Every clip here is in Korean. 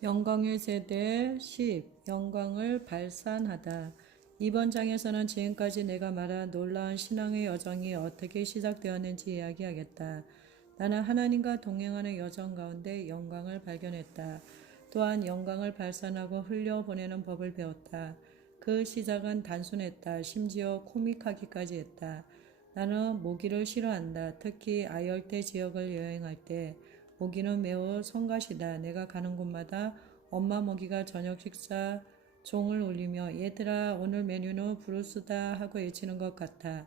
영광의 세대 10. 영광을 발산하다. 이번 장에서는 지금까지 내가 말한 놀라운 신앙의 여정이 어떻게 시작되었는지 이야기하겠다. 나는 하나님과 동행하는 여정 가운데 영광을 발견했다. 또한 영광을 발산하고 흘려보내는 법을 배웠다. 그 시작은 단순했다. 심지어 코믹하기까지 했다. 나는 모기를 싫어한다. 특히 아열대 지역을 여행할 때 모기는 매우 성가시다. 내가 가는 곳마다 엄마 모기가 저녁 식사 종을 울리며 얘들아 오늘 메뉴는 브루스다 하고 외치는 것 같아.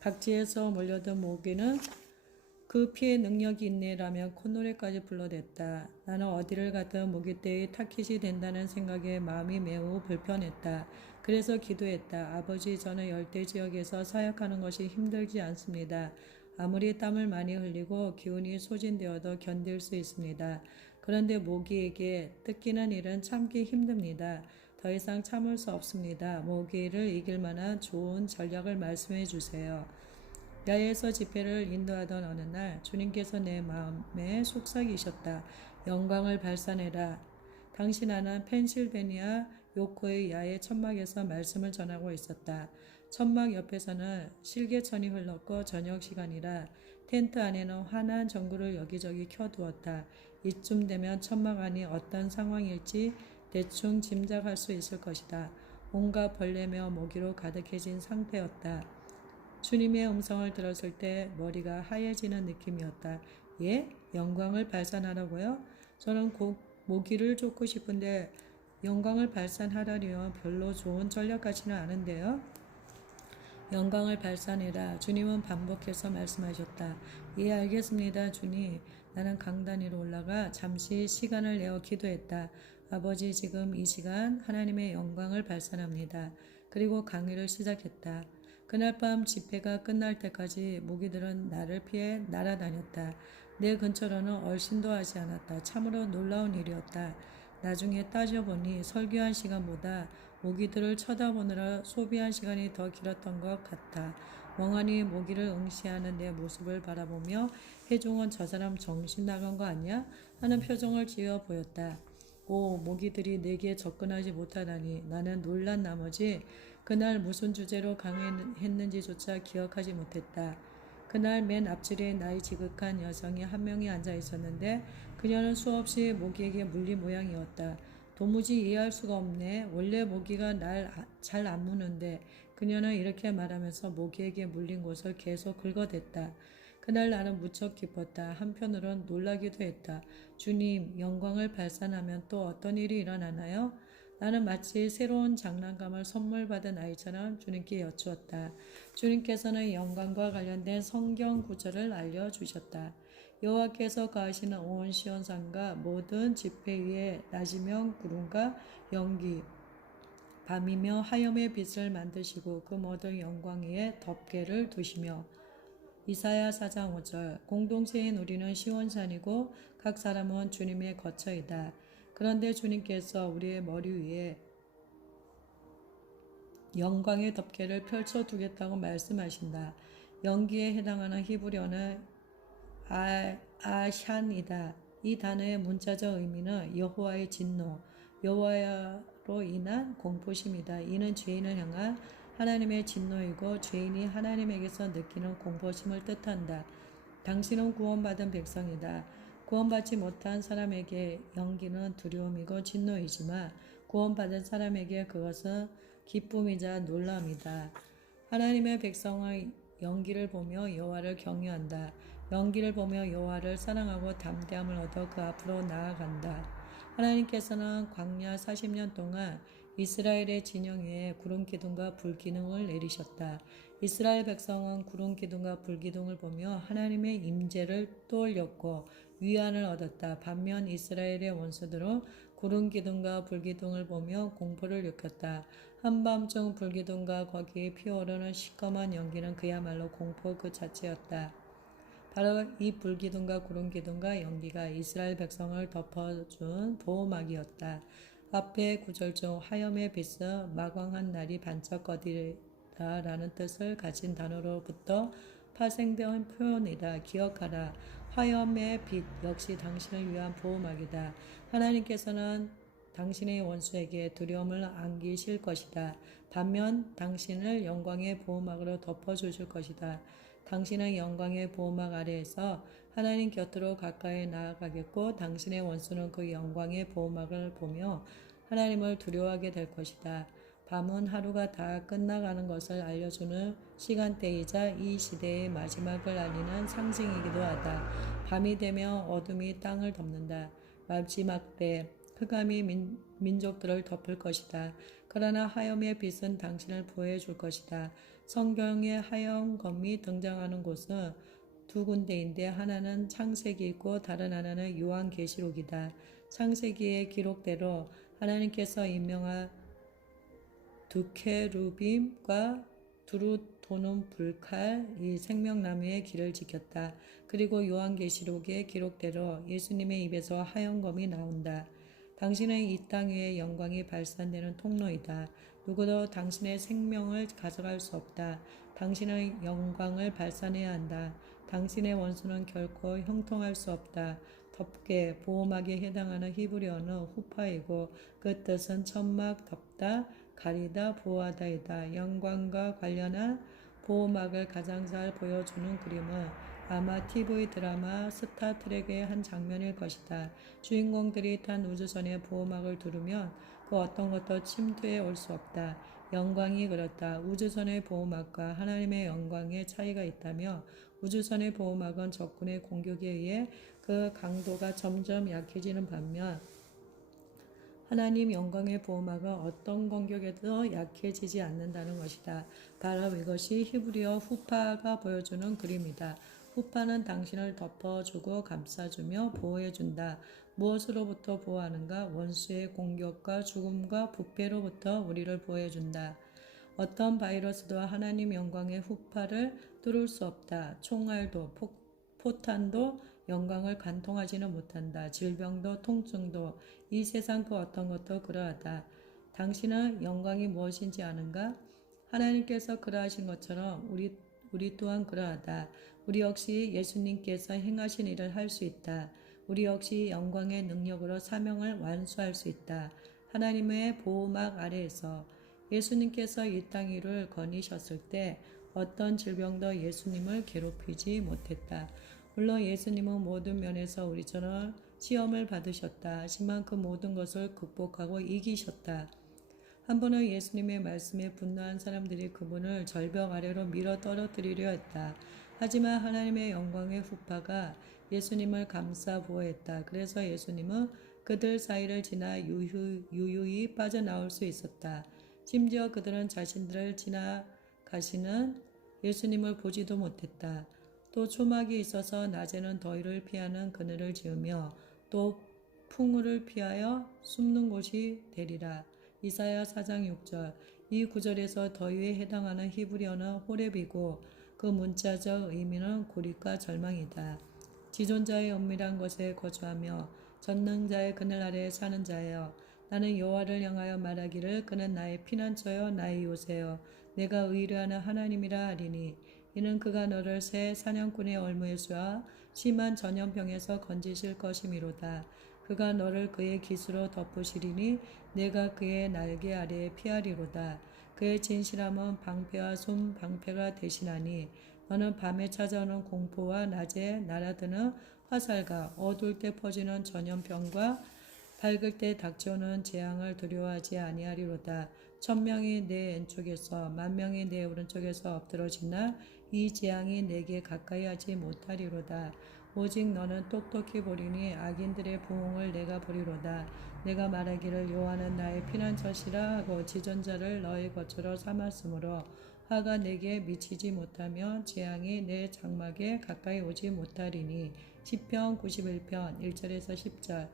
각지에서 몰려든 모기는 그 피해 능력이 있네라며 콧노래까지 불러댔다. 나는 어디를 가든 모기떼의 타깃이 된다는 생각에 마음이 매우 불편했다. 그래서 기도했다. 아버지, 저는 열대 지역에서 사역하는 것이 힘들지 않습니다. 아무리 땀을 많이 흘리고 기운이 소진되어도 견딜 수 있습니다. 그런데 모기에게 뜯기는 일은 참기 힘듭니다. 더 이상 참을 수 없습니다. 모기를 이길 만한 좋은 전략을 말씀해 주세요. 야외에서 집회를 인도하던 어느 날 주님께서 내 마음에 속삭이셨다. 영광을 발산해라. 당시 나는 펜실베니아 요코의 야외 천막에서 말씀을 전하고 있었다. 천막 옆에서는 실개천이 흘렀고 저녁 시간이라 텐트 안에는 환한 전구를 여기저기 켜두었다. 이쯤 되면 천막 안이 어떤 상황일지 대충 짐작할 수 있을 것이다. 온갖 벌레며 모기로 가득해진 상태였다. 주님의 음성을 들었을 때 머리가 하얘지는 느낌이었다. 예? 영광을 발산하라고요? 저는 곧 모기를 쫓고 싶은데 영광을 발산하라니요. 별로 좋은 전략 같지는 않은데요. 영광을 발산해라. 주님은 반복해서 말씀하셨다. 예, 알겠습니다, 주님. 나는 강단 위로 올라가 잠시 시간을 내어 기도했다. 아버지, 지금 이 시간 하나님의 영광을 발산합니다. 그리고 강의를 시작했다. 그날 밤 집회가 끝날 때까지 모기들은 나를 피해 날아다녔다. 내 근처로는 얼씬도 하지 않았다. 참으로 놀라운 일이었다. 나중에 따져보니 설교한 시간보다 모기들을 쳐다보느라 소비한 시간이 더 길었던 것 같아. 멍하니 모기를 응시하는 내 모습을 바라보며 해종은 저 사람 정신 나간 거 아니야? 하는 표정을 지어 보였다. 오, 모기들이 내게 접근하지 못하다니. 나는 놀란 나머지 그날 무슨 주제로 강의했는지조차 기억하지 못했다. 그날 맨 앞줄에 나이 지극한 여성이 한 명이 앉아 있었는데 그녀는 수없이 모기에게 물린 모양이었다. 도무지 이해할 수가 없네. 원래 모기가 날 잘 안 무는데. 그녀는 이렇게 말하면서 모기에게 물린 곳을 계속 긁어댔다. 그날 나는 무척 기뻤다. 한편으론 놀라기도 했다. 주님, 영광을 발산하면 또 어떤 일이 일어나나요? 나는 마치 새로운 장난감을 선물 받은 아이처럼 주님께 여쭈었다. 주님께서는 영광과 관련된 성경 구절을 알려주셨다. 여호와께서 거하시는 온 시온산과 모든 지폐 위에 낮이면 구름과 연기, 밤이며 하염의 빛을 만드시고 그 모든 영광 위에 덮개를 두시며. 이사야 4장 5절. 공동체인 우리는 시온산이고 각 사람은 주님의 거처이다. 그런데 주님께서 우리의 머리 위에 영광의 덮개를 펼쳐두겠다고 말씀하신다. 연기에 해당하는 히브리어는 아샨이다. 이 단어의 문자적 의미는 여호와의 진노, 여호와로 인한 공포심이다. 이는 죄인을 향한 하나님의 진노이고 죄인이 하나님에게서 느끼는 공포심을 뜻한다. 당신은 구원받은 백성이다. 구원받지 못한 사람에게 연기는 두려움이고 진노이지만 구원받은 사람에게 그것은 기쁨이자 놀람이다. 하나님의 백성의 연기를 보며 여호와를 경외한다. 연기를 보며 여호와를 사랑하고 담대함을 얻어 그 앞으로 나아간다. 하나님께서는 광야 40년 동안 이스라엘의 진영 위에 구름 기둥과 불 기둥을 내리셨다. 이스라엘 백성은 구름 기둥과 불 기둥을 보며 하나님의 임재를 떠올렸고 위안을 얻었다. 반면 이스라엘의 원수들은 구름 기둥과 불 기둥을 보며 공포를 느꼈다. 한밤중 불 기둥과 거기에 피어오르는 시꺼먼 연기는 그야말로 공포 그 자체였다. 바로 이 불기둥과 구름기둥과 연기가 이스라엘 백성을 덮어준 보호막이었다. 앞에 구절 중 하염의 빛은 마광한 날이 반짝거리다라는 뜻을 가진 단어로부터 파생된 표현이다. 기억하라. 화염의 빛 역시 당신을 위한 보호막이다. 하나님께서는 당신의 원수에게 두려움을 안기실 것이다. 반면 당신을 영광의 보호막으로 덮어주실 것이다. 당신은 영광의 보호막 아래에서 하나님 곁으로 가까이 나아가겠고 당신의 원수는 그 영광의 보호막을 보며 하나님을 두려워하게 될 것이다. 밤은 하루가 다 끝나가는 것을 알려주는 시간대이자 이 시대의 마지막을 알리는 상징이기도 하다. 밤이 되면 어둠이 땅을 덮는다. 마지막 때 흑암이 민족들을 덮을 것이다. 그러나 하염의 빛은 당신을 보호해 줄 것이다. 성경에 하염 검이 등장하는 곳은 두 군데인데 하나는 창세기이고 다른 하나는 요한계시록이다. 창세기의 기록대로 하나님께서 임명한 두 케루빔과 두루 도는 불칼 이 생명나무의 길을 지켰다. 그리고 요한계시록의 기록대로 예수님의 입에서 하얀 검이 나온다. 당신은 이 땅 위에 영광이 발산되는 통로이다. 누구도 당신의 생명을 가져갈 수 없다. 당신은 영광을 발산해야 한다. 당신의 원수는 결코 형통할 수 없다. 덮개, 보호막에 해당하는 히브리어는 후파이고 그 뜻은 천막, 덮다, 가리다, 보호하다이다. 영광과 관련한 보호막을 가장 잘 보여주는 그림은 아마 TV 드라마 스타트rek의 한 장면일 것이다. 주인공들이 탄 우주선의 보호막을 두르면 그 어떤 것도 침투해 올 수 없다. 영광이 그렇다. 우주선의 보호막과 하나님의 영광의 차이가 있다며 우주선의 보호막은 적군의 공격에 의해 그 강도가 점점 약해지는 반면 하나님 영광의 보호막은 어떤 공격에도 약해지지 않는다는 것이다. 바로 이것이 히브리어 후파가 보여주는 그림이다. 후파는 당신을 덮어주고 감싸주며 보호해준다. 무엇으로부터 보호하는가? 원수의 공격과 죽음과 부패로부터 우리를 보호해준다. 어떤 바이러스도 하나님 영광의 후파를 뚫을 수 없다. 총알도 포탄도 영광을 관통하지는 못한다. 질병도 통증도 이 세상 그 어떤 것도 그러하다. 당신은 영광이 무엇인지 아는가? 하나님께서 그러하신 것처럼 우리 또한 그러하다. 우리 역시 예수님께서 행하신 일을 할 수 있다. 우리 역시 영광의 능력으로 사명을 완수할 수 있다. 하나님의 보호막 아래에서 예수님께서 이 땅 위를 거니셨을 때 어떤 질병도 예수님을 괴롭히지 못했다. 물론 예수님은 모든 면에서 우리처럼 시험을 받으셨다. 하지만 그 모든 것을 극복하고 이기셨다. 한 번은 예수님의 말씀에 분노한 사람들이 그분을 절벽 아래로 밀어 떨어뜨리려 했다. 하지만 하나님의 영광의 후파가 예수님을 감싸 보호했다. 그래서 예수님은 그들 사이를 지나 유유히 빠져나올 수 있었다. 심지어 그들은 자신들을 지나가시는 예수님을 보지도 못했다. 또 초막이 있어서 낮에는 더위를 피하는 그늘을 지으며 또 풍우를 피하여 숨는 곳이 되리라. 이사야 4장 6절. 이 구절에서 더위에 해당하는 히브리어는 호렙이고 그 문자적 의미는 고립과 절망이다. 지존자의 은밀한 곳에 거주하며 전능자의 그늘 아래에 사는 자여, 나는 여호와를 향하여 말하기를 그는 나의 피난처여 나의 요새여 내가 의뢰하는 하나님이라 하리니 이는 그가 너를 새 사냥꾼의 얼무에서와 심한 전염병에서 건지실 것이미로다. 그가 너를 그의 깃으로 덮으시리니 내가 그의 날개 아래에 피하리로다. 그의 진실함은 방패와 손방패가 대신하니 너는 밤에 찾아오는 공포와 낮에 날아드는 화살과 어두울 때 퍼지는 전염병과 밝을 때 닥쳐오는 재앙을 두려워하지 아니하리로다. 1000명이 내 왼쪽에서 10,000명이 내 오른쪽에서 엎드러지나 이 재앙이 내게 가까이 하지 못하리로다. 오직 너는 똑똑히 보리니 악인들의 부흥을 내가 보리로다. 내가 말하기를 여호와는 나의 피난처시라 하고 지존자를 너의 거처로 삼았으므로 화가 내게 미치지 못하며 재앙이 내 장막에 가까이 오지 못하리니. 시편 91편 1절에서 10절.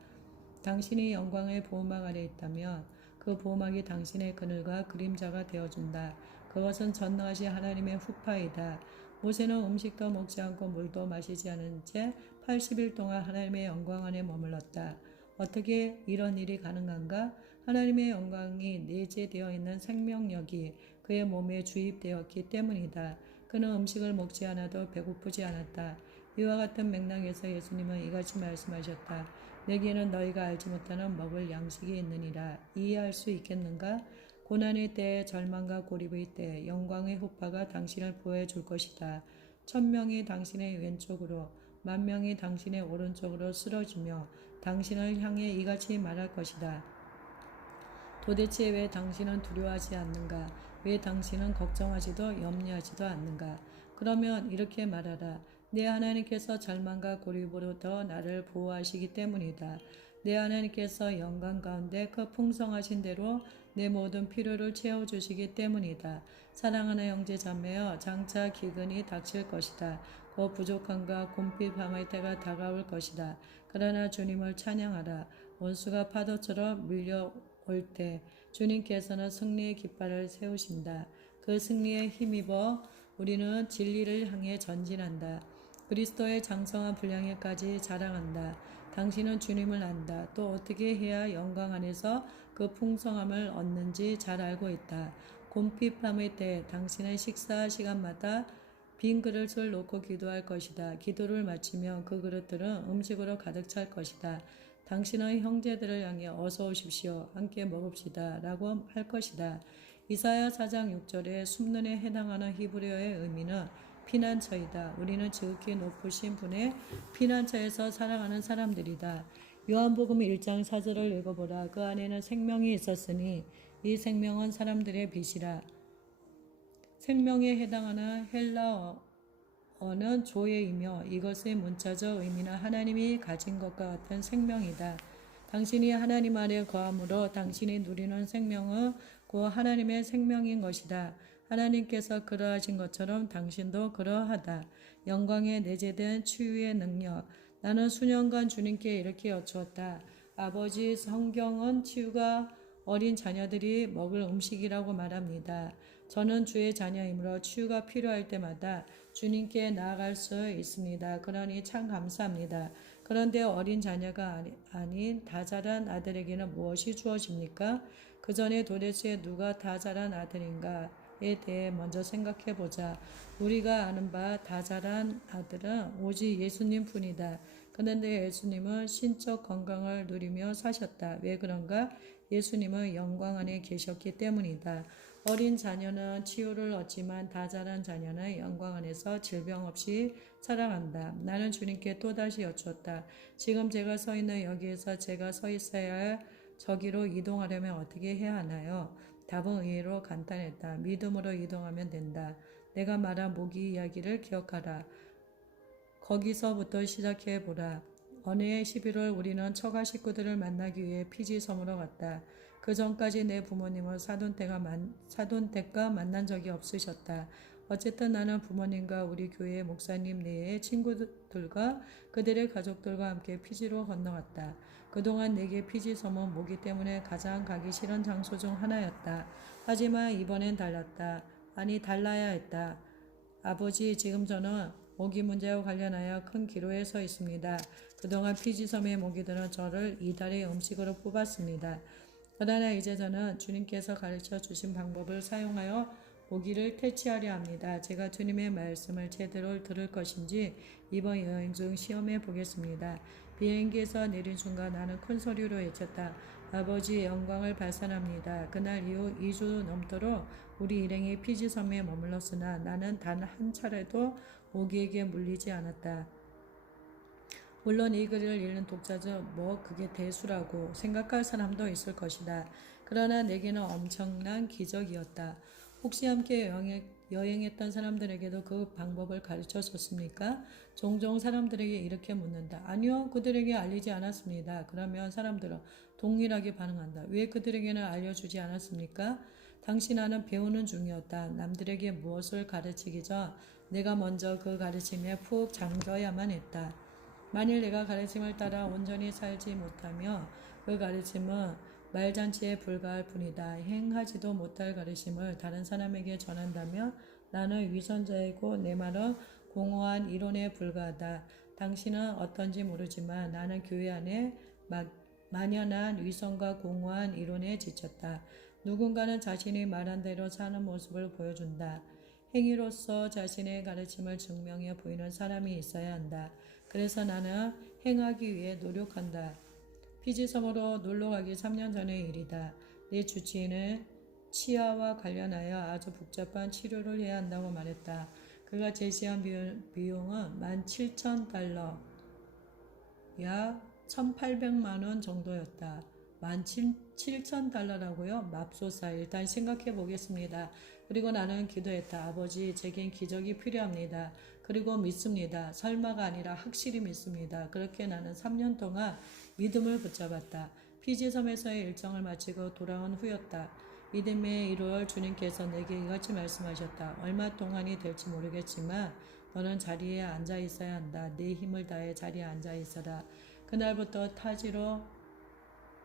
당신이 영광의 보호막 아래 있다면 그 보호막이 당신의 그늘과 그림자가 되어준다. 그것은 전능하신 하나님의 후파이다. 모세는 음식도 먹지 않고 물도 마시지 않은 채 80일 동안 하나님의 영광 안에 머물렀다. 어떻게 이런 일이 가능한가? 하나님의 영광이 내재되어 있는 생명력이 그의 몸에 주입되었기 때문이다. 그는 음식을 먹지 않아도 배고프지 않았다. 이와 같은 맥락에서 예수님은 이같이 말씀하셨다. 내게는 너희가 알지 못하는 먹을 양식이 있느니라. 이해할 수 있겠는가? 고난의 때에 절망과 고립의 때에 영광의 후파가 당신을 보호해 줄 것이다. 1000명이 당신의 왼쪽으로 10,000명이 당신의 오른쪽으로 쓰러지며 당신을 향해 이같이 말할 것이다. 도대체 왜 당신은 두려워하지 않는가? 왜 당신은 걱정하지도 염려하지도 않는가? 그러면 이렇게 말하라. 내 하나님께서 절망과 고립으로부터 나를 보호하시기 때문이다. 내 하나님께서 영광 가운데 그 풍성하신 대로 내 모든 필요를 채워주시기 때문이다. 사랑하는 형제 자매여, 장차 기근이 닥칠 것이다. 그 부족함과 곰핍함의 때가 다가올 것이다. 그러나 주님을 찬양하라. 원수가 파도처럼 밀려올 때 주님께서는 승리의 깃발을 세우신다. 그 승리에 힘입어 우리는 진리를 향해 전진한다. 그리스도의 장성한 분량에까지 자랑한다. 당신은 주님을 안다. 또 어떻게 해야 영광 안에서 그 풍성함을 얻는지 잘 알고 있다. 곰핍함의 때 당신은 식사 시간마다 빈 그릇을 놓고 기도할 것이다. 기도를 마치면 그 그릇들은 음식으로 가득 찰 것이다. 당신은 형제들을 향해 어서 오십시오. 함께 먹읍시다. 라고 할 것이다. 이사야 4장 6절에 숨눈에 해당하는 히브리어의 의미는 피난처이다. 우리는 지극히 높으신 분의 피난처에서 살아가는 사람들이다. 요한복음 1장 4절을 읽어보라. 그 안에는 생명이 있었으니 이 생명은 사람들의 빛이라. 생명에 해당하는 헬라어는 조예이며 이것의 문자적 의미는 하나님이 가진 것과 같은 생명이다. 당신이 하나님 안에 거함으로 당신이 누리는 생명은 곧 하나님의 생명인 것이다. 하나님께서 그러하신 것처럼 당신도 그러하다. 영광에 내재된 치유의 능력. 나는 수년간 주님께 이렇게 여쭈었다. 아버지, 성경은 치유가 어린 자녀들이 먹을 음식이라고 말합니다. 저는 주의 자녀이므로 치유가 필요할 때마다 주님께 나아갈 수 있습니다. 그러니 참 감사합니다. 그런데 어린 자녀가 아닌 다 자란 아들에게는 무엇이 주어집니까? 그 전에 도대체 누가 다 자란 아들인가에 대해 먼저 생각해 보자. 우리가 아는 바 다 자란 아들은 오직 예수님 뿐이다. 그런데 예수님은 신적 건강을 누리며 사셨다. 왜 그런가? 예수님은 영광 안에 계셨기 때문이다. 어린 자녀는 치유를 얻지만 다 자란 자녀는 영광 안에서 질병 없이 살아간다. 나는 주님께 또다시 여쭈었다. 지금 제가 서 있는 여기에서 제가 서 있어야 할 저기로 이동하려면 어떻게 해야 하나요? 답은 의외로 간단했다. 믿음으로 이동하면 된다. 내가 말한 모기 이야기를 기억하라. 거기서부터 시작해보라. 어느 해 11월 우리는 처가 식구들을 만나기 위해 피지섬으로 갔다. 그 전까지 내 부모님은 사돈댁과 만난 적이 없으셨다. 어쨌든 나는 부모님과 우리 교회 목사님 내의 친구들과 그들의 가족들과 함께 피지로 건너갔다. 그동안 내게 피지섬은 모기 때문에 가장 가기 싫은 장소 중 하나였다. 하지만 이번엔 달랐다. 아니, 달라야 했다. 아버지, 지금 저는 모기 문제와 관련하여 큰 기로에 서 있습니다. 그동안 피지섬의 모기들은 저를 이달의 음식으로 뽑았습니다. 그러나 이제 저는 주님께서 가르쳐 주신 방법을 사용하여 모기를 퇴치하려 합니다. 제가 주님의 말씀을 제대로 들을 것인지 이번 여행 중 시험해 보겠습니다. 비행기에서 내린 순간 나는 큰 소리로 외쳤다. 아버지의 영광을 발산합니다. 그날 이후 2주 넘도록 우리 일행이 피지섬에 머물렀으나 나는 단 한 차례도 모기에게 물리지 않았다. 물론 이 글을 읽는 독자 중 그게 대수라고 생각할 사람도 있을 것이다. 그러나 내게는 엄청난 기적이었다. 혹시 함께 여행했던 사람들에게도 그 방법을 가르쳐 줬습니까? 종종 사람들에게 이렇게 묻는다. 아니요, 그들에게 알리지 않았습니다. 그러면 사람들은 동일하게 반응한다. 왜 그들에게는 알려주지 않았습니까? 당신 아는 배우는 중이었다. 남들에게 무엇을 가르치기 전 내가 먼저 그 가르침에 푹 잠겨야만 했다. 만일 내가 가르침을 따라 온전히 살지 못하며 그 가르침은 말잔치에 불과할 뿐이다. 행하지도 못할 가르침을 다른 사람에게 전한다면 나는 위선자이고 내 말은 공허한 이론에 불과하다. 당신은 어떤지 모르지만 나는 교회 안에 만연한 위선과 공허한 이론에 지쳤다. 누군가는 자신이 말한 대로 사는 모습을 보여준다. 행위로서 자신의 가르침을 증명해 보이는 사람이 있어야 한다. 그래서 나는 행하기 위해 노력한다. 피지섬으로 놀러가기 3년 전의 일이다. 내 주치의는 치아와 관련하여 아주 복잡한 치료를 해야 한다고 말했다. 그가 제시한 비용은 17,000달러, 약 1,800만 원 정도였다. 17,000달러라고요? 맙소사. 일단 생각해 보겠습니다. 그리고 나는 기도했다. 아버지, 제겐 기적이 필요합니다. 그리고 믿습니다. 설마가 아니라 확실히 믿습니다. 그렇게 나는 3년 동안 믿음을 붙잡았다. 피지섬에서의 일정을 마치고 돌아온 후였다. 믿음의 1월 주님께서 내게 이같이 말씀하셨다. 얼마 동안이 될지 모르겠지만 너는 자리에 앉아 있어야 한다. 내 힘을 다해 자리에 앉아 있어라. 그날부터 타지로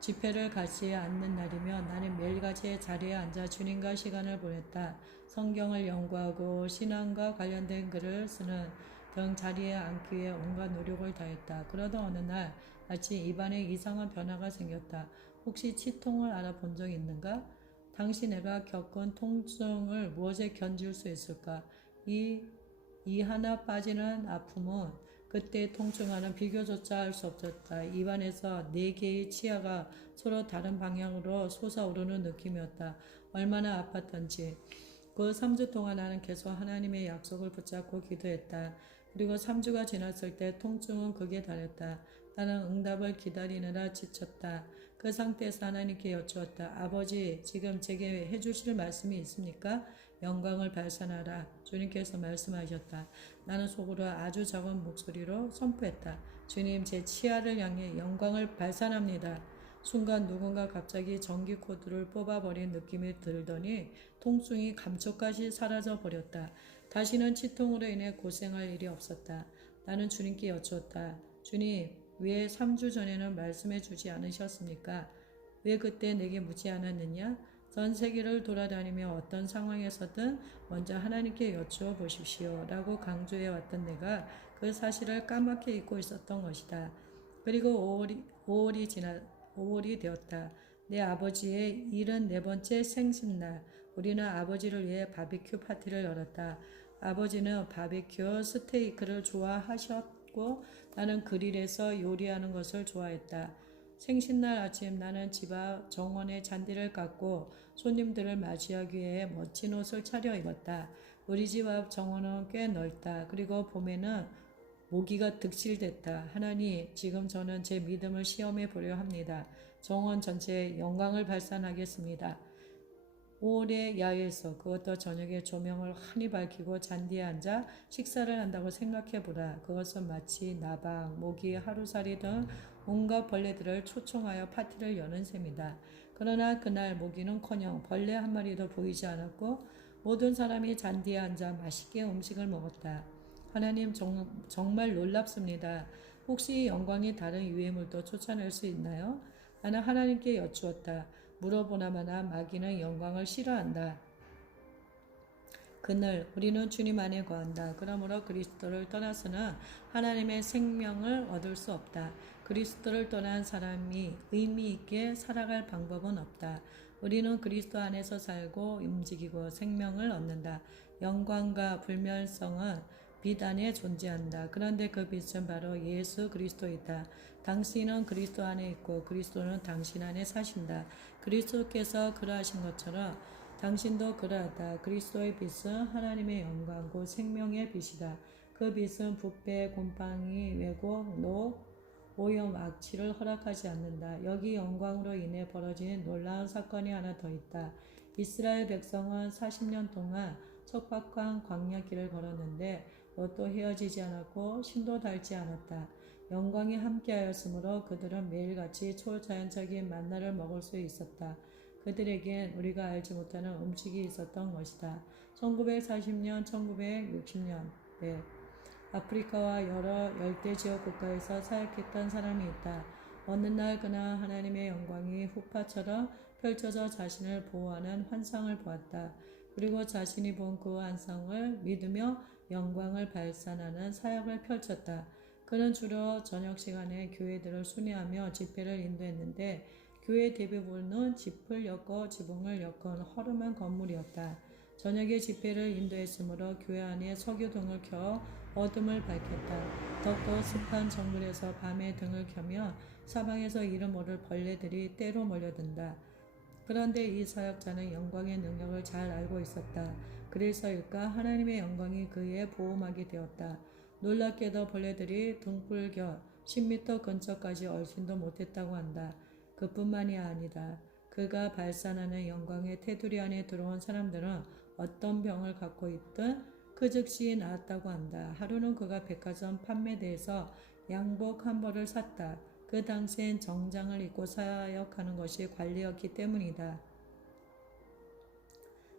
집회를 같이 앉는 날이며 나는 매일같이 자리에 앉아 주님과 시간을 보냈다. 성경을 연구하고 신앙과 관련된 글을 쓰는 등 자리에 앉기 위해 온갖 노력을 다했다. 그러다 어느 날 마치 입안에 이상한 변화가 생겼다. 혹시 치통을 알아본 적 있는가? 당시 내가 겪은 통증을 무엇에 견줄 수 있을까? 이 하나 빠지는 아픔은 그때 통증하는 비교조차 할 수 없었다. 입안에서 4개의 치아가 서로 다른 방향으로 솟아오르는 느낌이었다. 얼마나 아팠던지. 그 3주 동안 나는 계속 하나님의 약속을 붙잡고 기도했다. 그리고 3주가 지났을 때 통증은 극에 달했다. 나는 응답을 기다리느라 지쳤다. 그 상태에서 하나님께 여쭈었다. 아버지, 지금 제게 해주실 말씀이 있습니까? 영광을 발산하라. 주님께서 말씀하셨다. 나는 속으로 아주 작은 목소리로 선포했다. 주님, 제 치아를 향해 영광을 발산합니다. 순간 누군가 갑자기 전기 코드를 뽑아버린 느낌이 들더니 통증이 감쪽같이 사라져 버렸다. 다시는 치통으로 인해 고생할 일이 없었다. 나는 주님께 여쭈었다. 주님, 왜 3주 전에는 말씀해 주지 않으셨습니까? 왜 그때 내게 묻지 않았느냐? 전 세계를 돌아다니며 어떤 상황에서든 먼저 하나님께 여쭈어 보십시오 라고 강조해 왔던 내가 그 사실을 까맣게 잊고 있었던 것이다. 그리고 5월이 되었다. 내 아버지의 74번째 생신날, 우리는 아버지를 위해 바비큐 파티를 열었다. 아버지는 바비큐 스테이크를 좋아하셨고 나는 그릴에서 요리하는 것을 좋아했다. 생신날 아침 나는 집 앞 정원에 잔디를 깎고 손님들을 맞이하기 위해 멋진 옷을 차려입었다. 우리 집 앞 정원은 꽤 넓다. 그리고 봄에는 모기가 득실됐다. 하나님, 지금 저는 제 믿음을 시험해 보려 합니다. 정원 전체에 영광을 발산하겠습니다. 5월의 야외에서 그것도 저녁에 조명을 환히 밝히고 잔디에 앉아 식사를 한다고 생각해 보라. 그것은 마치 나방, 모기, 하루살이 등 온갖 벌레들을 초청하여 파티를 여는 셈이다. 그러나 그날 모기는커녕 벌레 한 마리도 보이지 않았고 모든 사람이 잔디에 앉아 맛있게 음식을 먹었다. 하나님 정말 놀랍습니다. 혹시 영광이 다른 유해물도 쫓아낼 수 있나요? 나는 하나님께 여쭈었다. 물어보나마나 마귀는 영광을 싫어한다. 그날 우리는 주님 안에 거한다. 그러므로 그리스도를 떠나서는 하나님의 생명을 얻을 수 없다. 그리스도를 떠난 사람이 의미 있게 살아갈 방법은 없다. 우리는 그리스도 안에서 살고 움직이고 생명을 얻는다. 영광과 불멸성은 빛 안에 존재한다. 그런데 그 빛은 바로 예수 그리스도이다. 당신은 그리스도 안에 있고 그리스도는 당신 안에 사신다. 그리스도께서 그러하신 것처럼 당신도 그러하다. 그리스도의 빛은 하나님의 영광, 곧 생명의 빛이다. 그 빛은 부패, 곰팡이, 왜곡, 노, 오염, 악취를 허락하지 않는다. 여기 영광으로 인해 벌어진 놀라운 사건이 하나 더 있다. 이스라엘 백성은 40년 동안 척박한 광야길을 걸었는데 롯도 헤어지지 않았고 신도 닳지 않았다. 영광이 함께하였으므로 그들은 매일같이 초자연적인 만나를 먹을 수 있었다. 그들에겐 우리가 알지 못하는 음식이 있었던 것이다. 1940년, 1960년 아프리카와 여러 열대지역 국가에서 사역했던 사람이 있다. 어느 날 그는 하나님의 영광이 후파처럼 펼쳐져 자신을 보호하는 환상을 보았다. 그리고 자신이 본 그 환상을 믿으며 영광을 발산하는 사역을 펼쳤다. 그는 주로 저녁 시간에 교회들을 순회하며 집회를 인도했는데 교회 대부분은 짚을 엮어 지붕을 엮은 허름한 건물이었다. 저녁에 집회를 인도했으므로 교회 안에 석유등을 켜 어둠을 밝혔다. 덥고 습한 정글에서 밤에 등을 켜며 사방에서 이름 모를 벌레들이 때로 몰려든다. 그런데 이 사역자는 영광의 능력을 잘 알고 있었다. 그래서일까 하나님의 영광이 그의 보호막이 되었다. 놀랍게도 벌레들이 등불 곁 10m 근처까지 얼씬도 못했다고 한다. 그뿐만이 아니다. 그가 발산하는 영광의 테두리 안에 들어온 사람들은 어떤 병을 갖고 있든 그 즉시 나았다고 한다. 하루는 그가 백화점 판매대에서 양복 한 벌을 샀다. 그 당시엔 정장을 입고 사역하는 것이 관리였기 때문이다.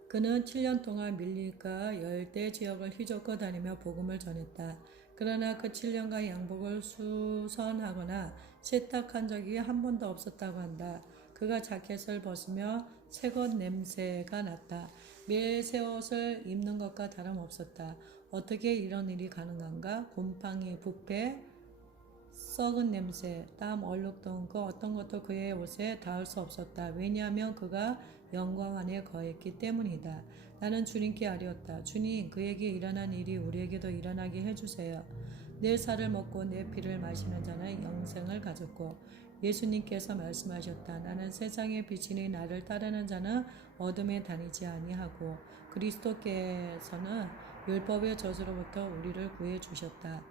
그는 7년 동안 밀리가 열대 지역을 휘젓고 다니며 복음을 전했다. 그러나 그 7년간 양복을 수선하거나 세탁한 적이 한 번도 없었다고 한다. 그가 자켓을 벗으며 새것 냄새가 났다. 매일 새 옷을 입는 것과 다름없었다. 어떻게 이런 일이 가능한가? 곰팡이, 부패, 썩은 냄새, 땀, 얼룩 등 그 어떤 것도 그의 옷에 닿을 수 없었다. 왜냐하면 그가 영광 안에 거했기 때문이다. 나는 주님께 아뢰었다. 주님, 그에게 일어난 일이 우리에게도 일어나게 해주세요. 내 살을 먹고 내 피를 마시는 자는 영생을 가졌고, 예수님께서 말씀하셨다. 나는 세상의 빛이니 나를 따르는 자는 어둠에 다니지 아니하고, 그리스도께서는 율법의 저주로부터 우리를 구해 주셨다.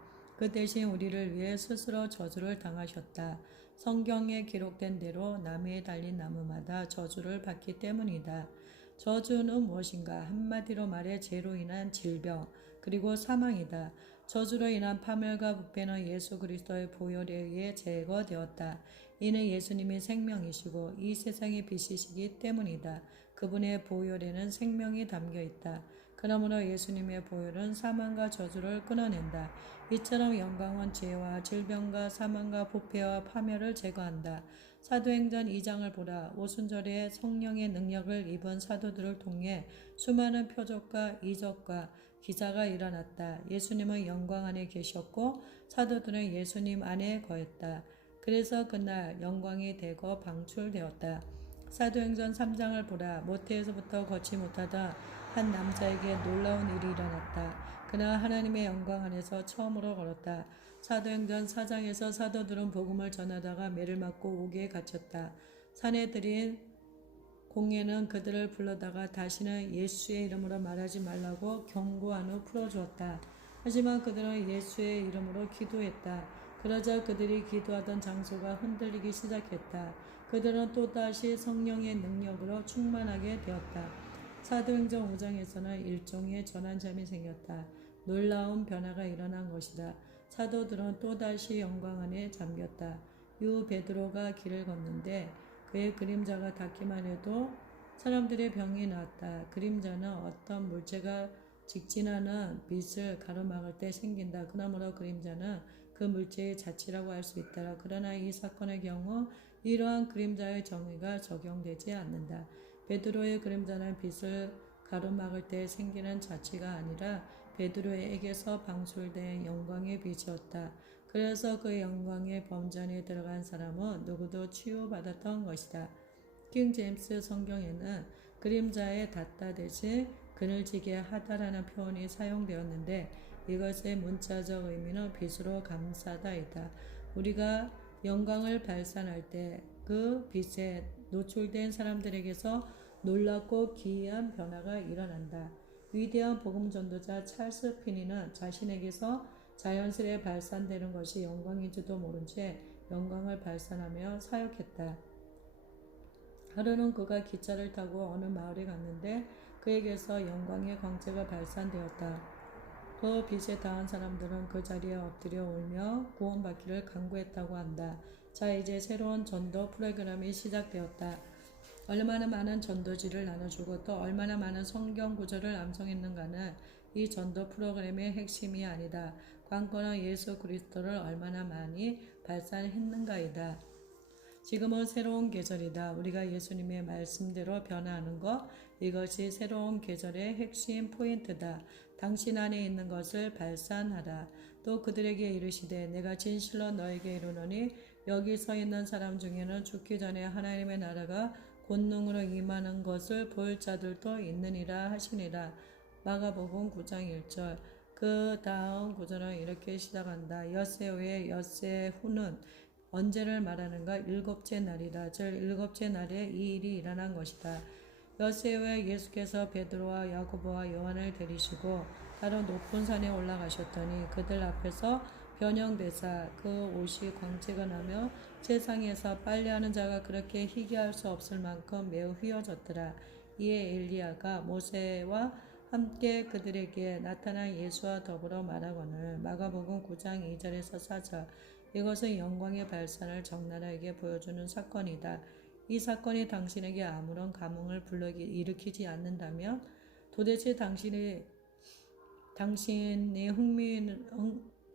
그 대신 우리를 위해 스스로 저주를 당하셨다. 성경에 기록된 대로 나무에 달린 나무마다 저주를 받기 때문이다. 저주는 무엇인가? 한마디로 말해 죄로 인한 질병 그리고 사망이다. 저주로 인한 파멸과 부패는 예수 그리스도의 보혈에 의해 제거되었다. 이는 예수님이 생명이시고 이 세상의 빛이시기 때문이다. 그분의 보혈에는 생명이 담겨 있다. 그러므로 예수님의 보혈은 사망과 저주를 끊어낸다. 이처럼 영광은 죄와 질병과 사망과 부패와 파멸을 제거한다. 사도행전 2장을 보라. 오순절에 성령의 능력을 입은 사도들을 통해 수많은 표적과 이적과 기사가 일어났다. 예수님은 영광 안에 계셨고 사도들은 예수님 안에 거했다. 그래서 그날 영광이 대거 방출되었다. 사도행전 3장을 보라. 모태에서부터 걷지 못하던 한 남자에게 놀라운 일이 일어났다. 그는 하나님의 영광 안에서 처음으로 걸었다. 사도행전 4장에서 사도들은 복음을 전하다가 매를 맞고 옥에 갇혔다. 사내들인 공예는 그들을 불러다가 다시는 예수의 이름으로 말하지 말라고 경고한 후 풀어주었다. 하지만 그들은 예수의 이름으로 기도했다. 그러자 그들이 기도하던 장소가 흔들리기 시작했다. 그들은 또다시 성령의 능력으로 충만하게 되었다. 사도행전 5장에서는 일종의 전환점이 생겼다. 놀라운 변화가 일어난 것이다. 사도들은 또다시 영광 안에 잠겼다. 유 베드로가 길을 걷는데 그의 그림자가 닿기만 해도 사람들의 병이 나았다. 그림자는 어떤 물체가 직진하는 빛을 가로막을 때 생긴다. 그러므로 그림자는 그 물체의 자치라고 할 수 있다. 그러나 이 사건의 경우 이러한 그림자의 정의가 적용되지 않는다. 베드로의 그림자는 빛을 가로막을 때 생기는 자치가 아니라 베드로에게서 방출된 영광의 빛이었다. 그래서 그 영광의 범전에 들어간 사람은 누구도 치유받았던 것이다. 킹 제임스 성경에는 그림자에 닿다 대신 그늘지게 하다라는 표현이 사용되었는데 이것의 문자적 의미는 빛으로 감싸다이다. 우리가 영광을 발산할 때 그 빛에 노출된 사람들에게서 놀랍고 기이한 변화가 일어난다. 위대한 복음 전도자 찰스 피니는 자신에게서 자연스레 발산되는 것이 영광인지도 모른 채 영광을 발산하며 사역했다. 하루는 그가 기차를 타고 어느 마을에 갔는데 그에게서 영광의 광채가 발산되었다. 그 빛에 닿은 사람들은 그 자리에 엎드려 울며 구원받기를 간구했다고 한다. 자, 이제 새로운 전도 프로그램이 시작되었다. 얼마나 많은 전도지를 나눠주고 또 얼마나 많은 성경 구절을 암송했는가는 이 전도 프로그램의 핵심이 아니다. 관건은 예수 그리스도를 얼마나 많이 발산했는가이다. 지금은 새로운 계절이다. 우리가 예수님의 말씀대로 변화하는 것, 이것이 새로운 계절의 핵심 포인트다. 당신 안에 있는 것을 발산하라. 또 그들에게 이르시되 내가 진실로 너에게 이르노니 여기 서 있는 사람 중에는 죽기 전에 하나님의 나라가 권능으로 임하는 것을 볼 자들도 있느니라 하시니라. 마가복음 9장 1절. 그 다음 구절은 이렇게 시작한다. 엿새 후에 엿새 후는 언제를 말하는가? 일곱째 날이라. 즉 일곱째 날에 이 일이 일어난 것이다. 엿새 후에 예수께서 베드로와 야고보와 요한을 데리시고 다른 높은 산에 올라가셨더니 그들 앞에서 변형되사 그 옷이 광채가 나며 세상에서 빨래하는 자가 그렇게 희귀할 수 없을 만큼 매우 휘어졌더라. 이에 엘리야가 모세와 함께 그들에게 나타난 예수와 더불어 말하거늘. 마가복음 9장 2절에서 4절. 이것은 영광의 발산을 적나라하게 보여주는 사건이다. 이 사건이 당신에게 아무런 감흥을 일으키지 않는다면 도대체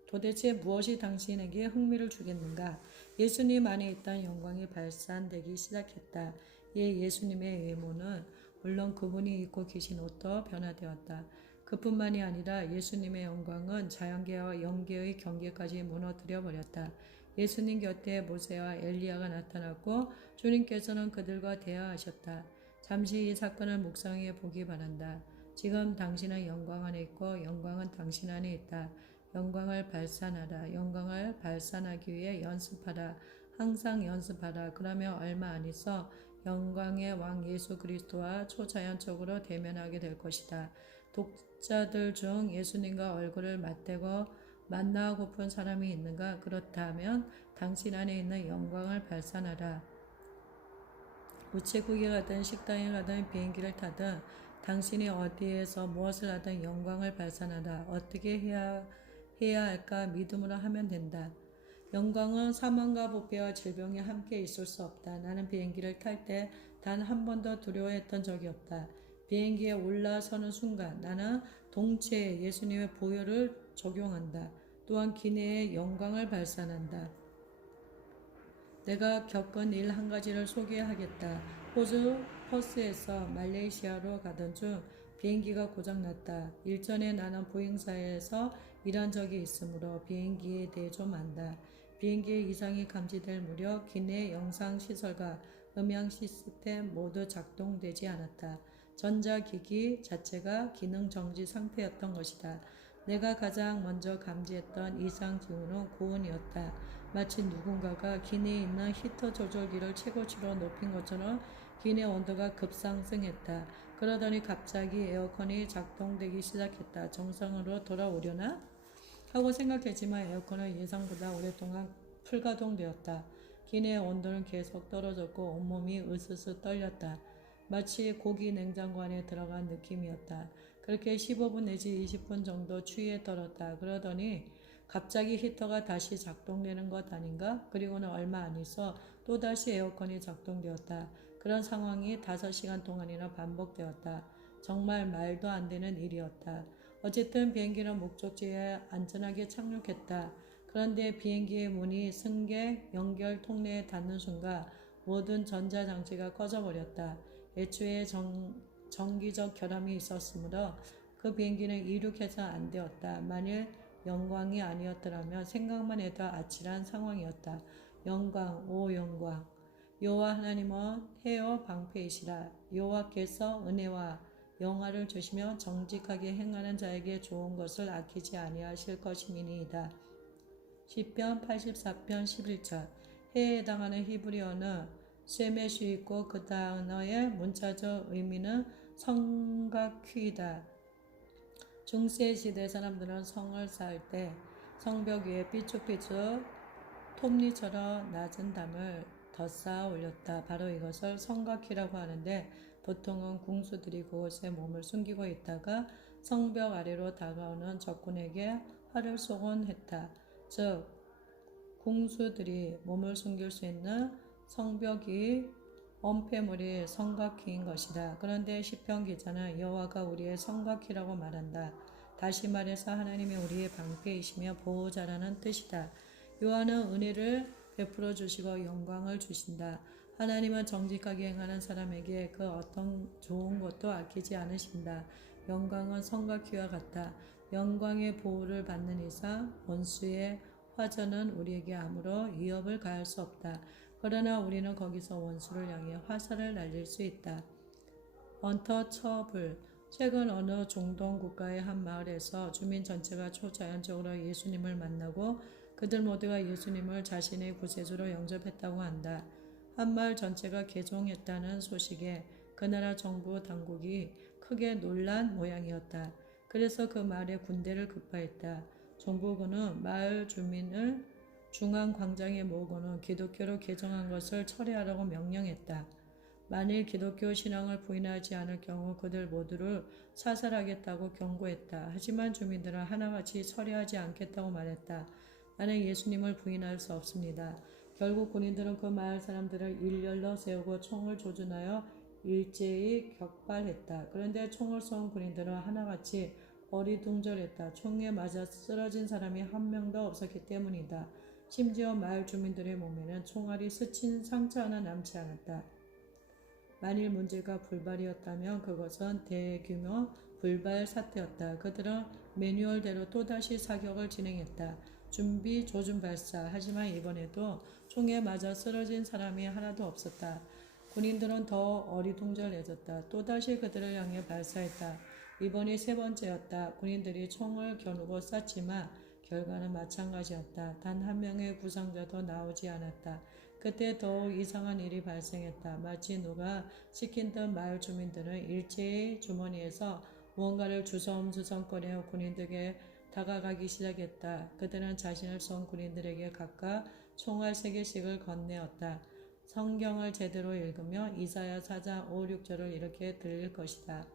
도대체 무엇이 당신에게 흥미를 주겠는가? 예수님 안에 있던 영광이 발산되기 시작했다. 이에 예수님의 외모는 물론 그분이 입고 계신 옷도 변화되었다. 그뿐만이 아니라 예수님의 영광은 자연계와 영계의 경계까지 무너뜨려 버렸다. 예수님 곁에 모세와 엘리야가 나타났고 주님께서는 그들과 대화하셨다. 잠시 이 사건을 묵상해 보기 바란다. 지금 당신은 영광 안에 있고 영광은 당신 안에 있다. 영광을 발산하라. 영광을 발산하기 위해 연습하라. 항상 연습하라. 그러면 얼마 안 있어 영광의 왕 예수 그리스도와 초자연적으로 대면하게 될 것이다. 독자들 중 예수님과 얼굴을 맞대고 만나고픈 사람이 있는가? 그렇다면 당신 안에 있는 영광을 발산하라. 우체국에 가든 식당에 가든 비행기를 타든 당신이 어디에서 무엇을 하든 영광을 발산하라. 어떻게 해야 할까? 믿음으로 하면 된다. 영광은 사망과 부패와 질병이 함께 있을 수 없다. 나는 비행기를 탈 때 단 한 번도 두려워했던 적이 없다. 비행기에 올라서는 순간 나는 동체에 예수님의 보혈을 적용한다. 또한 기내에 영광을 발산한다. 내가 겪은 일 한 가지를 소개하겠다. 호주 퍼스에서 말레이시아로 가던 중 비행기가 고장났다. 일전에 나는 보잉사에서 일한 적이 있으므로 비행기에 대해 좀 안다. 비행기에 이상이 감지될 무렵 기내 영상시설과 음향 시스템 모두 작동되지 않았다. 전자기기 자체가 기능 정지 상태였던 것이다. 내가 가장 먼저 감지했던 이상 징후는 고온이었다. 마치 누군가가 기내에 있는 히터 조절기를 최고치로 높인 것처럼 기내 온도가 급상승했다. 그러더니 갑자기 에어컨이 작동되기 시작했다. 정상으로 돌아오려나? 하고 생각했지만 에어컨은 예상보다 오랫동안 풀가동되었다. 기내의 온도는 계속 떨어졌고 온몸이 으스스 떨렸다. 마치 고기 냉장고 안에 들어간 느낌이었다. 그렇게 15분 내지 20분 정도 추위에 떨었다. 그러더니 갑자기 히터가 다시 작동되는 것 아닌가? 그리고는 얼마 안 있어 또다시 에어컨이 작동되었다. 그런 상황이 5시간 동안이나 반복되었다. 정말 말도 안 되는 일이었다. 어쨌든 비행기는 목적지에 안전하게 착륙했다. 그런데 비행기의 문이 승객 연결 통로에 닿는 순간 모든 전자장치가 꺼져버렸다. 애초에 정기적 결함이 있었으므로 그 비행기는 이륙해서 안 되었다. 만일 영광이 아니었더라면 생각만 해도 아찔한 상황이었다. 영광, 오 영광. 여호와 하나님은 해요 방패이시라. 여호와께서 은혜와 영화를 주시며 정직하게 행하는 자에게 좋은 것을 아끼지 아니하실 것임이니이다. 시편 84편 11절. 해에 해당하는 히브리어는 쇠메시 있고 그 단어의 문자적 의미는 성곽퀴이다. 중세시대 사람들은 성을 쌓을 때 성벽 위에 삐쭉삐쭉 톱니처럼 낮은 담을 덧쌓아 올렸다. 바로 이것을 성곽퀴라고 하는데 보통은 궁수들이 그곳에 몸을 숨기고 있다가 성벽 아래로 다가오는 적군에게 활을 쏘곤 했다. 즉 궁수들이 몸을 숨길 수 있는 성벽이 엄폐물이 성곽퀴인 것이다. 그런데 시편 기자는 여호와가 우리의 성곽퀴라고 말한다. 다시 말해서 하나님이 우리의 방패이시며 보호자라는 뜻이다. 요한은 은혜를 베풀어 주시고 영광을 주신다. 하나님은 정직하게 행하는 사람에게 그 어떤 좋은 것도 아끼지 않으신다. 영광은 성곽퀴와 같다. 영광의 보호를 받는 이상 원수의 화전은 우리에게 아무런 위협을 가할 수 없다. 그러나 우리는 거기서 원수를 향해 화살을 날릴 수 있다. 언터처블. 최근 어느 중동 국가의 한 마을에서 주민 전체가 초자연적으로 예수님을 만나고 그들 모두가 예수님을 자신의 구세주로 영접했다고 한다. 한 마을 전체가 개종했다는 소식에 그 나라 정부 당국이 크게 놀란 모양이었다. 그래서 그 마을에 군대를 급파했다. 정부군은 마을 주민을 중앙 광장에 모으고는 기독교로 개종한 것을 철회하라고 명령했다. 만일 기독교 신앙을 부인하지 않을 경우 그들 모두를 사살하겠다고 경고했다. 하지만 주민들은 하나같이 철회하지 않겠다고 말했다. 나는 예수님을 부인할 수 없습니다. 결국 군인들은 그 마을 사람들을 일렬로 세우고 총을 조준하여 일제히 격발했다. 그런데 총을 쏜 군인들은 하나같이 어리둥절했다. 총에 맞아 쓰러진 사람이 한 명도 없었기 때문이다. 심지어 마을 주민들의 몸에는 총알이 스친 상처 하나 남지 않았다. 만일 문제가 불발이었다면 그것은 대규모 불발 사태였다. 그들은 매뉴얼대로 또다시 사격을 진행했다. 준비 조준 발사. 하지만 이번에도 총에 맞아 쓰러진 사람이 하나도 없었다. 군인들은 더 어리둥절해졌다. 또다시 그들을 향해 발사했다. 이번이 세 번째였다. 군인들이 총을 겨누고 쐈지만 결과는 마찬가지였다. 단 한 명의 부상자도 나오지 않았다. 그때 더욱 이상한 일이 발생했다. 마치 누가 시킨 듯 마을 주민들은 일제히 주머니에서 무언가를 주섬주섬 꺼내 군인들에게 다가가기 시작했다. 그들은 자신을 쏜 군인들에게 각각 총알 3개씩을 건네었다. 성경을 제대로 읽으며 이사야 4장 5, 6절을 이렇게 들릴 것이다.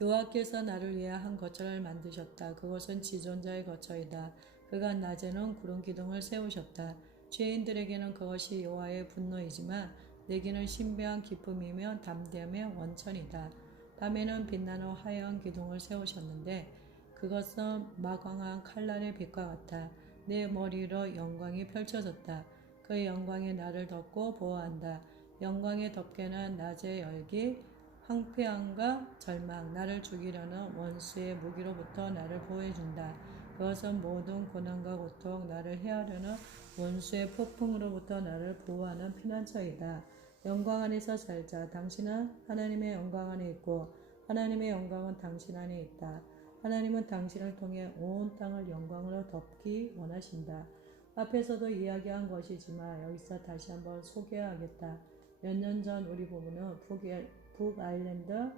여호와께서 나를 위해 한 거처를 만드셨다. 그것은 지존자의 거처이다. 그가 낮에는 구름 기둥을 세우셨다. 죄인들에게는 그것이 여호와의 분노이지만 내게는 신비한 기쁨이며 담대함의 원천이다. 밤에는 빛나는 화려한 기둥을 세우셨는데 그것은 마광한 칼날의 빛과 같아. 내 머리로 영광이 펼쳐졌다. 그 영광이 나를 덮고 보호한다. 영광의 덮개는 낮의 열기, 황폐함과 절망, 나를 죽이려는 원수의 무기로부터 나를 보호해준다. 그것은 모든 고난과 고통, 나를 해하려는 원수의 폭풍으로부터 나를 보호하는 피난처이다. 영광 안에서 살자. 당신은 하나님의 영광 안에 있고 하나님의 영광은 당신 안에 있다. 하나님은 당신을 통해 온 땅을 영광으로 덮기 원하신다. 앞에서도 이야기한 것이지만 여기서 다시 한번 소개하겠다. 몇 년 전 우리 부부는 북아일랜드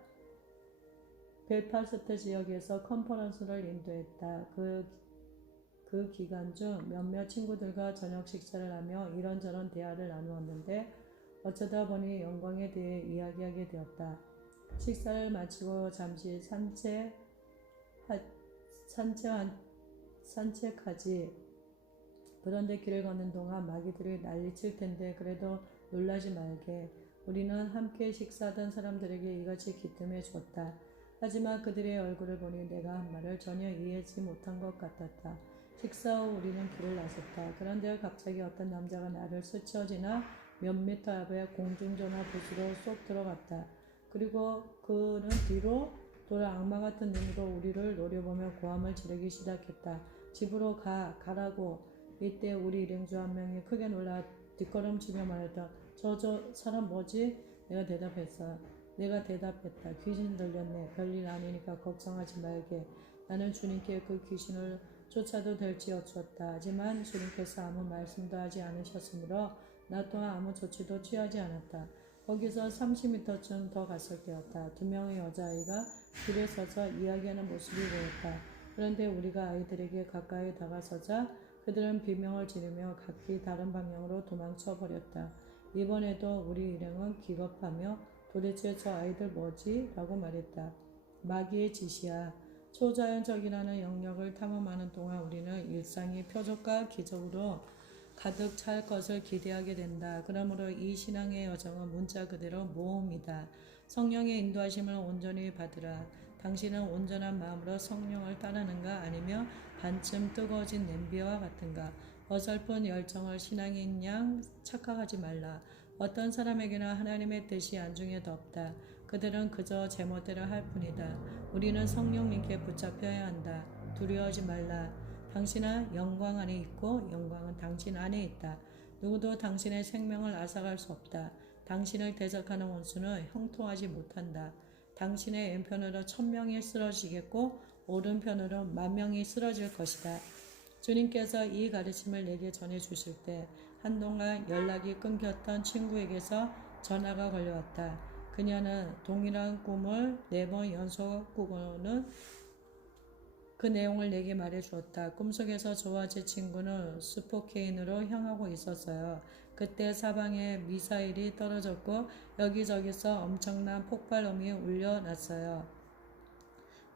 벨파스트 지역에서 컨퍼런스를 인도했다. 그 기간 중 몇몇 친구들과 저녁 식사를 하며 이런저런 대화를 나누었는데 어쩌다 보니 영광에 대해 이야기하게 되었다. 식사를 마치고 잠시 산책하지. 그런데 길을 걷는 동안 마귀들이 난리칠 텐데 그래도 놀라지 말게. 우리는 함께 식사하던 사람들에게 이같이 기뜸해 줬다. 하지만 그들의 얼굴을 보니 내가 한 말을 전혀 이해하지 못한 것 같았다. 식사 후 우리는 길을 나섰다. 그런데 갑자기 어떤 남자가 나를 스쳐 지나 몇 미터 앞에 공중전화 부스로 쏙 들어갔다. 그리고 그는 뒤로 돌아 악마 같은 눈으로 우리를 노려보며 고함을 지르기 시작했다. 집으로 가라고. 이때 우리 일행주 한 명이 크게 놀라 뒷걸음치며 말했다. 저 사람 뭐지? 내가 대답했다. 귀신 들렸네. 별일 아니니까 걱정하지 말게. 나는 주님께 그 귀신을 쫓아도 될지 여쭈었다. 하지만 주님께서 아무 말씀도 하지 않으셨으므로 나 또한 아무 조치도 취하지 않았다. 거기서 30m쯤 더 갔을 때였다. 2명의 여자아이가 길에 서서 이야기하는 모습이 보였다. 그런데 우리가 아이들에게 가까이 다가서자 그들은 비명을 지르며 각기 다른 방향으로 도망쳐 버렸다. 이번에도 우리 일행은 기겁하며 도대체 저 아이들 뭐지? 라고 말했다. 마귀의 짓이야. 초자연적이라는 영역을 탐험하는 동안 우리는 일상이 표적과 기적으로 가득 찰 것을 기대하게 된다. 그러므로 이 신앙의 여정은 문자 그대로 모험이다. 성령의 인도하심을 온전히 받으라. 당신은 온전한 마음으로 성령을 따르는가 아니면 반쯤 뜨거워진 냄비와 같은가. 어설픈 열정을 신앙인 양 착각하지 말라. 어떤 사람에게나 하나님의 뜻이 안중에도 없다. 그들은 그저 제멋대로 할 뿐이다. 우리는 성령님께 붙잡혀야 한다. 두려워하지 말라. 당신은 영광 안에 있고 영광은 당신 안에 있다. 누구도 당신의 생명을 앗아갈 수 없다. 당신을 대적하는 원수는 형통하지 못한다. 당신의 왼편으로 1000명이 쓰러지겠고 오른편으로 10,000명이 쓰러질 것이다. 주님께서 이 가르침을 내게 전해 주실 때 한동안 연락이 끊겼던 친구에게서 전화가 걸려왔다. 그녀는 동일한 꿈을 4번 연속 꾸고는 그 내용을 내게 말해 주었다. 꿈속에서 저와 제 친구는 스포케인으로 향하고 있었어요. 그때 사방에 미사일이 떨어졌고 여기저기서 엄청난 폭발음이 울려났어요.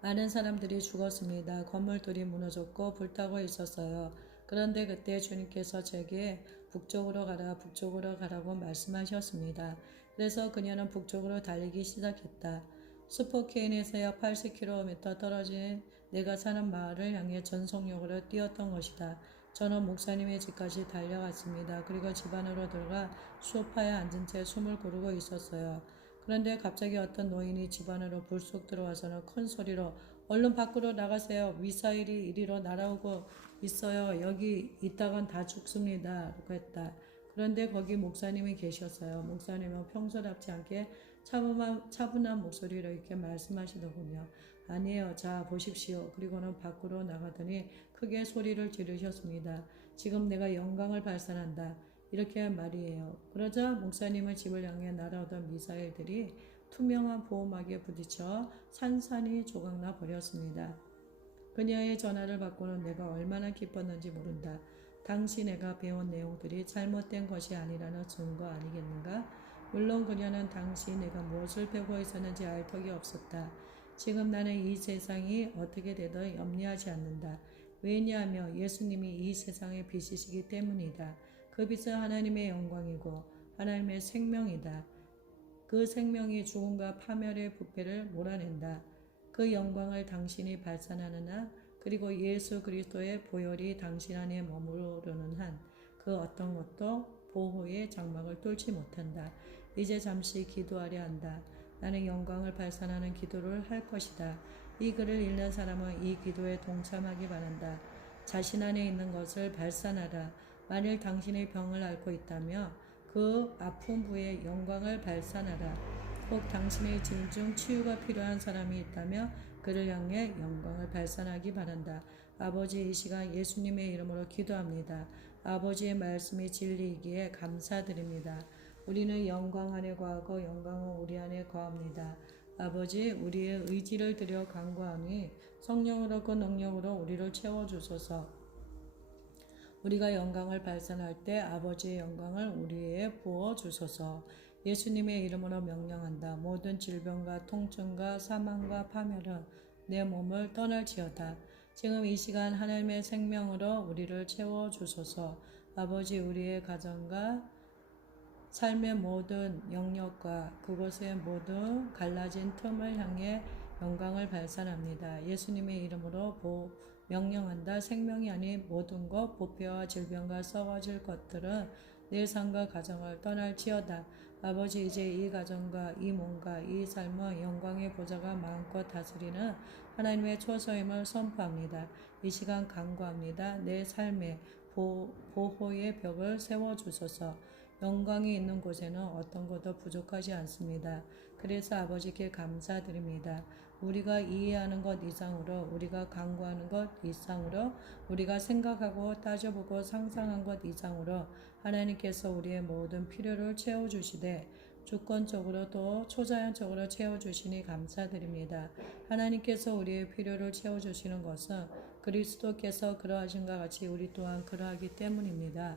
많은 사람들이 죽었습니다. 건물들이 무너졌고 불타고 있었어요. 그런데 그때 주님께서 제게 북쪽으로 가라고 말씀하셨습니다. 그래서 그녀는 북쪽으로 달리기 시작했다. 스포케인에서 약 80km 떨어진 내가 사는 마을을 향해 전속력으로 뛰었던 것이다. 저는 목사님의 집까지 달려갔습니다. 그리고 집 안으로 들어가 소파에 앉은 채 숨을 고르고 있었어요. 그런데 갑자기 어떤 노인이 집 안으로 불쑥 들어와서는 큰 소리로 얼른 밖으로 나가세요. 미사일이 이리로 날아오고 있어요. 여기 있다간 다 죽습니다. 라고 했다. 그런데 거기 목사님이 계셨어요. 목사님은 평소답지 않게 차분한 목소리로 이렇게 말씀하시더군요. 아니에요. 자 보십시오. 그리고는 밖으로 나가더니 크게 소리를 지르셨습니다. 지금 내가 영광을 발산한다. 이렇게 말이에요. 그러자 목사님의 집을 향해 날아오던 미사일들이 투명한 보호막에 부딪혀 산산이 조각나 버렸습니다. 그녀의 전화를 받고는 내가 얼마나 기뻤는지 모른다. 당시 내가 배운 내용들이 잘못된 것이 아니라는 증거 아니겠는가? 물론 그녀는 당시 내가 무엇을 배우고 있었는지 알 턱이 없었다. 지금 나는 이 세상이 어떻게 되든 염려하지 않는다. 왜냐하면 예수님이 이 세상의 빛이시기 때문이다. 그 빛은 하나님의 영광이고 하나님의 생명이다. 그 생명이 죽음과 파멸의 부패를 몰아낸다. 그 영광을 당신이 발산하는 한 그리고 예수 그리스도의 보혈이 당신 안에 머무르는 한 그 어떤 것도 보호의 장막을 뚫지 못한다. 이제 잠시 기도하려 한다. 나는 영광을 발산하는 기도를 할 것이다. 이 글을 읽는 사람은 이 기도에 동참하기 바란다. 자신 안에 있는 것을 발산하라. 만일 당신의 병을 앓고 있다며 그 아픈 부에 영광을 발산하라. 혹 당신의 지인 중 치유가 필요한 사람이 있다며 그를 향해 영광을 발산하기 바란다. 아버지, 이 시간 예수님의 이름으로 기도합니다. 아버지의 말씀이 진리이기에 감사드립니다. 우리는 영광 안에 거하고 영광은 우리 안에 거합니다. 아버지, 우리의 의지를 들여 간구하니 성령으로 그 능력으로 우리를 채워주소서. 우리가 영광을 발산할 때 아버지의 영광을 우리에게 부어주소서. 예수님의 이름으로 명령한다. 모든 질병과 통증과 사망과 파멸은 내 몸을 떠날지어다. 지금 이 시간 하나님의 생명으로 우리를 채워주소서. 아버지, 우리의 가정과 삶의 모든 영역과 그곳의 모든 갈라진 틈을 향해 영광을 발산합니다. 예수님의 이름으로 명령한다. 생명이 아닌 모든 것, 부패와 질병과 썩어질 것들은 내 삶과 가정을 떠날지어다. 아버지, 이제 이 가정과 이 몸과 이 삶은 영광의 보좌가 마음껏 다스리는 하나님의 초소임을 선포합니다. 이 시간 간구합니다. 내 삶에 보호의 벽을 세워주소서. 영광이 있는 곳에는 어떤 것도 부족하지 않습니다. 그래서 아버지께 감사드립니다. 우리가 이해하는 것 이상으로, 우리가 간구하는 것 이상으로, 우리가 생각하고 따져보고 상상한 것 이상으로 하나님께서 우리의 모든 필요를 채워주시되 주권적으로 또 초자연적으로 채워주시니 감사드립니다. 하나님께서 우리의 필요를 채워주시는 것은 그리스도께서 그러하신과 같이 우리 또한 그러하기 때문입니다.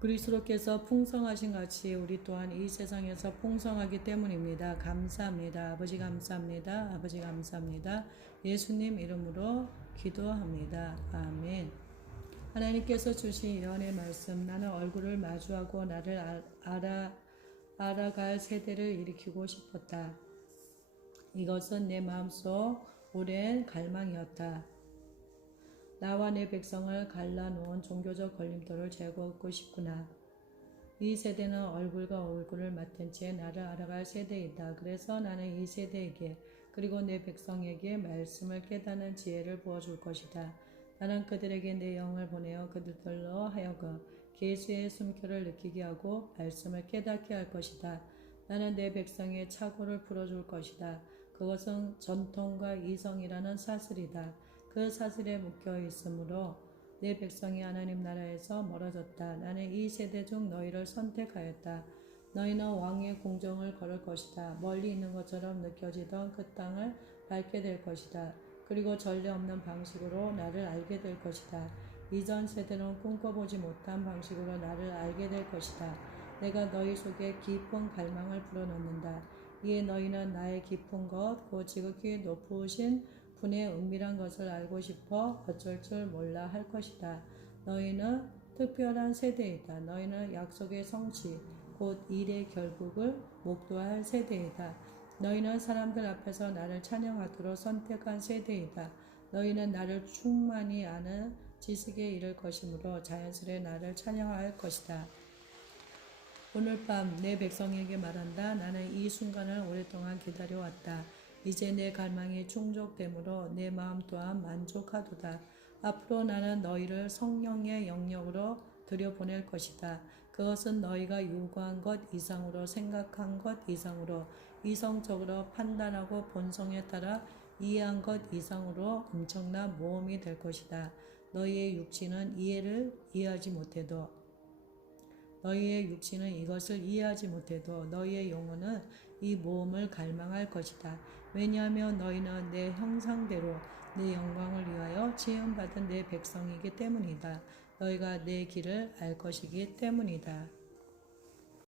그리스도께서 풍성하신 같이 우리 또한 이 세상에서 풍성하기 때문입니다. 감사합니다. 아버지 감사합니다. 아버지 감사합니다. 예수님 이름으로 기도합니다. 아멘. 하나님께서 주신 예언의 말씀, 나는 얼굴을 마주하고 나를 알아갈 세대를 일으키고 싶었다. 이것은 내 마음속 오랜 갈망이었다. 나와 내 백성을 갈라놓은 종교적 걸림돌을 제거하고 싶구나. 이 세대는 얼굴과 얼굴을 맡은 채 나를 알아갈 세대이다. 그래서 나는 이 세대에게 그리고 내 백성에게 말씀을 깨닫는 지혜를 부어줄 것이다. 나는 그들에게 내 영을 보내어 그들로 하여금 계수의 숨결을 느끼게 하고 말씀을 깨닫게 할 것이다. 나는 내 백성의 착오를 풀어줄 것이다. 그것은 전통과 이성이라는 사슬이다. 그 사슬에 묶여 있으므로 내 백성이 하나님 나라에서 멀어졌다. 나는 이 세대 중 너희를 선택하였다. 너희는 왕의 공정을 걸을 것이다. 멀리 있는 것처럼 느껴지던 그 땅을 밟게 될 것이다. 그리고 전례 없는 방식으로 나를 알게 될 것이다. 이전 세대는 꿈꿔보지 못한 방식으로 나를 알게 될 것이다. 내가 너희 속에 깊은 갈망을 불어넣는다. 이에 너희는 나의 깊은 것, 그 지극히 높으신 분의 은밀한 것을 알고 싶어 어쩔 줄 몰라 할 것이다. 너희는 특별한 세대이다. 너희는 약속의 성취, 곧 일의 결국을 목도할 세대이다. 너희는 사람들 앞에서 나를 찬양하도록 선택한 세대이다. 너희는 나를 충만히 아는 지식에 이를 것이므로 자연스레 나를 찬양할 것이다. 오늘 밤 내 백성에게 말한다. 나는 이 순간을 오랫동안 기다려왔다. 이제 내 갈망이 충족되므로 내 마음 또한 만족하도다. 앞으로 나는 너희를 성령의 영역으로 들여보낼 것이다. 그것은 너희가 요구한 것 이상으로 생각한 것 이상으로 이성적으로 판단하고 본성에 따라 이해한 것 이상으로 엄청난 모험이 될 것이다. 너희의 육신은 이해하지 못해도 너희의 육신은 이것을 이해하지 못해도 너희의 영혼은 이 모험을 갈망할 것이다. 왜냐하면 너희는 내 형상대로 내 영광을 위하여 지음받은 내 백성이기 때문이다. 너희가 내 길을 알 것이기 때문이다.